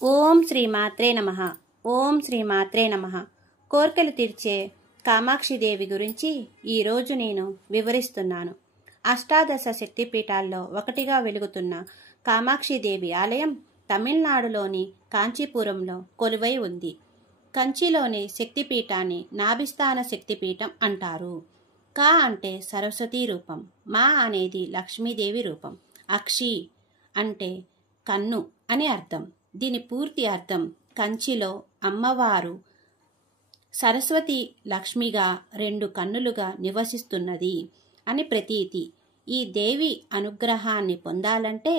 ఓం శ్రీ మాత్రే నమః. ఓం శ్రీ మాత్రే నమః. కోర్కెలు తీర్చే కామాక్షిదేవి గురించి ఈరోజు నేను వివరిస్తున్నాను. అష్టాదశ శక్తిపీఠాల్లో ఒకటిగా వెలుగుతున్న కామాక్షిదేవి ఆలయం తమిళనాడులోని కాంచీపురంలో కొలువై ఉంది. కంచిలోని శక్తిపీఠాన్ని నాభిస్థాన శక్తిపీఠం అంటారు. కా అంటే సరస్వతీ రూపం, మా అనేది లక్ష్మీదేవి రూపం, అక్షి అంటే కన్ను అని అర్థం. దీని పూర్తి అర్థం కంచిలో అమ్మవారు సరస్వతి లక్ష్మిగా రెండు కన్నులుగా నివసిస్తున్నది అని ప్రతీతి. ఈ దేవి అనుగ్రహాన్ని పొందాలంటే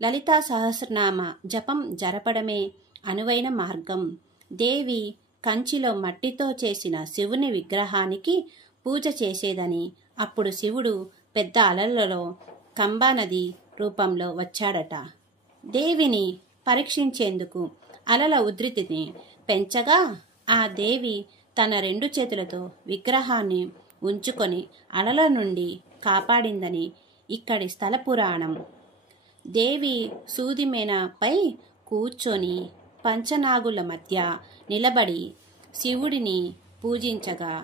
లలితా సహస్రనామ జపం జరపడమే అనువైన మార్గం. దేవి కంచిలో మట్టితో చేసిన శివుని విగ్రహానికి పూజ చేసేదని, అప్పుడు శివుడు పెద్ద అలలలో కంబానది రూపంలో వచ్చాడట. దేవిని పరీక్షించేందుకు అలల ఉధృతిని పెంచగా ఆ దేవి తన రెండు చేతులతో విగ్రహాన్ని ఉంచుకొని అలల నుండి కాపాడిందని ఇక్కడి స్థల పురాణం. దేవి సూదిమేనపై కూర్చొని పంచనాగుల మధ్య నిలబడి శివుడిని పూజించగా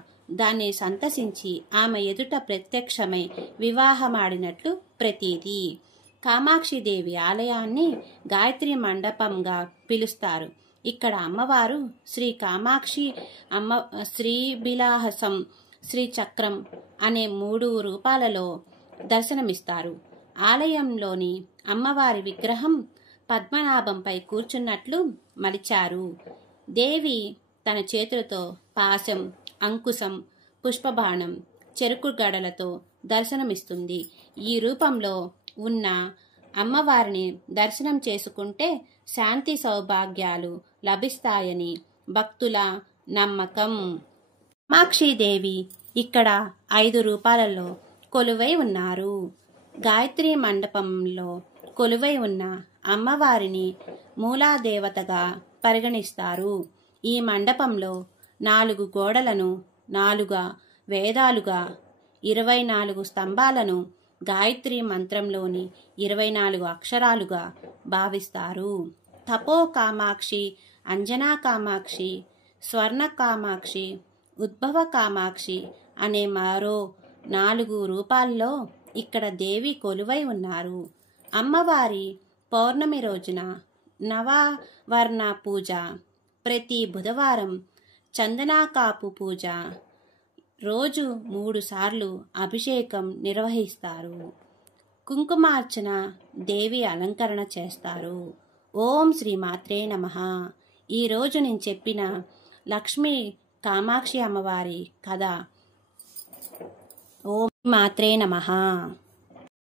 దాన్ని సంతసించి ఆమె ఎదుట ప్రత్యక్షమై వివాహమాడినట్లు ప్రతీతి. కామాక్షిదేవి ఆలయాన్ని గాయత్రి మండపంగా పిలుస్తారు. ఇక్కడ అమ్మవారు శ్రీ కామాక్షి, శ్రీబిలాహసం, శ్రీచక్రం అనే 3 రూపాలలో దర్శనమిస్తారు. ఆలయంలోని అమ్మవారి విగ్రహం పద్మనాభంపై కూర్చున్నట్లు మలిచారు. దేవి తన చేతులతో పాశం, అంకుశం, పుష్పబాణం, చెరుకు గడలతో దర్శనమిస్తుంది. ఈ రూపంలో ఉన్న అమ్మవారిని దర్శనం చేసుకుంటే శాంతి సౌభాగ్యాలు లభిస్తాయని భక్తుల నమ్మకం. కామాక్షిదేవి ఇక్కడ 5 రూపాలలో కొలువై ఉన్నారు. గాయత్రి మండపంలో కొలువై ఉన్న అమ్మవారిని మూలాదేవతగా పరిగణిస్తారు. ఈ మండపంలో 4 గోడలను 4 వేదాలుగా, 24 స్తంభాలను గాయత్రి మంత్రంలోని 24 అక్షరాలుగా భావిస్తారు. తపో కామాక్షి, అంజనా కామాక్షి, స్వర్ణ కామాక్షి, ఉద్భవ కామాక్షి అనే మరో 4 రూపాల్లో ఇక్కడ దేవి కొలువై ఉన్నారు. అమ్మవారి పౌర్ణమి రోజున నవవర్ణ పూజ, ప్రతి బుధవారం చందనాకాపు పూజ, రోజు 3 సార్లు అభిషేకం నిర్వహిస్తారు. కుంకుమార్చన, దేవి అలంకరణ చేస్తారు. ఓం శ్రీ మాత్రే నమః. ఈరోజు నేను చెప్పిన లక్ష్మీ కామాక్షి అమ్మవారి కథ. ఓం మాత్రే నమః.